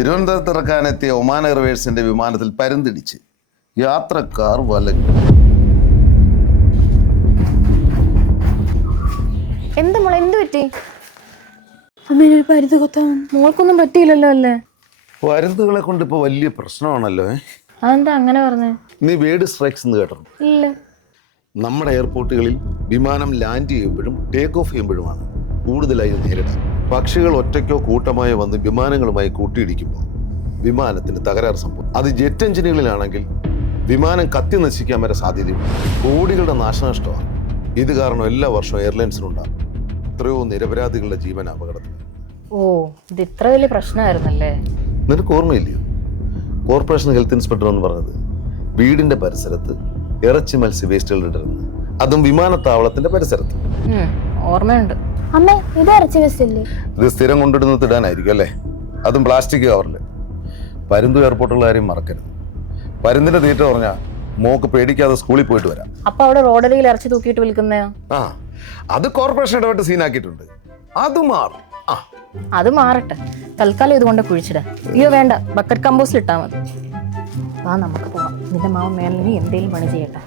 തിരുവനന്തപുരത്ത് ഇറക്കാനെത്തിയ ഒമാൻ എയർവേസിന്റെ വിമാനത്തിൽ പരുന്തിടിച്ച് യാത്രക്കാർ വലഞ്ഞു. എന്ത് മോളെ, എന്ത് പറ്റി? അമ്മേനൊരു പരുന്ത് കൊത്താൻ. മോൾക്കൊന്നും പറ്റിയില്ലല്ലോ അല്ലേ? പരുന്തുകളെ കൊണ്ട് ഇപ്പൊ വലിയ പ്രശ്നമാണല്ലോ. അതെന്താ അങ്ങനെ പറഞ്ഞേ? നീ വേർഡ് സ്ട്രൈക്സ് എന്ന് കേട്ടോ? ഇല്ല. നമ്മുടെ എയർപോർട്ടുകളിൽ വിമാനം ലാൻഡ് ചെയ്യുമ്പോഴും ടേക്ക് ഓഫ് ചെയ്യുമ്പോഴുമാണ് കൂടുതലായി നേരിടാൻ. പക്ഷികൾ ഒറ്റയ്ക്കോ കൂട്ടമായോ വന്ന് വിമാനങ്ങളുമായി കൂട്ടിയിടിക്കുമ്പോൾ വിമാനത്തിന് തകരാറ് സംഭവം. അത് ജെറ്റ് എഞ്ചിനുകളിലാണെങ്കിൽ വിമാനം കത്തി നശിക്കാൻ വരെ സാധ്യതയുണ്ട്. കോടികളുടെ നാശനഷ്ടമാണ് ഇത് കാരണം എല്ലാ വർഷവും എയർലൈൻസിനുണ്ടാകും. എത്രയോ നിരപരാധികളുടെ ജീവൻ അപകടത്തിൽ. ഓ, ഇത് ഇത്ര വലിയ പ്രശ്നമായിരുന്നല്ലേ? നിനക്ക് ഓർമ്മയില്ലയോ കോർപ്പറേഷൻ ഹെൽത്ത് ഇൻസ്പെക്ടർ എന്ന് പറഞ്ഞത് വീടിന്റെ പരിസരത്ത് ഇറച്ചി മത്സ്യ വേസ്റ്റുകൾ ഇടരുന്നു, അതും വിമാനത്താവളത്തിന്റെ പരിസരത്ത്. ഓർമ്മയുണ്ട്. അമ്മേ, ഇത് ഇറച്ചി വേസ്റ്റ് അല്ലേ? ഇത് സ്ഥിരം കൊണ്ടിടുന്നത് ഇടാനായിരിക്കും അല്ലേ? അതും പ്ലാസ്റ്റിക് കവറില്. പരുന്തു എയർപോർട്ടുള്ള കാര്യം മറക്കരുത്. പരുന്തിന്റെ തീറ്റ പറഞ്ഞാൽ മോക്ക് പേടിക്കാതെ സ്കൂളിൽ പോയിട്ട് വരാം. അപ്പൊ അവിടെ റോഡരികിൽ ഇറച്ചി തൂക്കിയിട്ട് വിൽക്കുന്നയോ? അത് കോർപ്പറേഷൻ ഇടപെട്ട് സീനാക്കിയിട്ടുണ്ട്. അത് മാറും. അത് മാറട്ടെ, തൽക്കാലം ഇതുകൊണ്ട് കുഴിച്ചിടാം. അയ്യോ വേണ്ട, ബക്കറ്റ് കമ്പോസ്റ്റിൽ ഇട്ടാൽ മതി. നമുക്ക് പോവാം. നിന്റെ മാവൻ മേലിനി എന്തെങ്കിലും പണി ചെയ്യട്ടെ.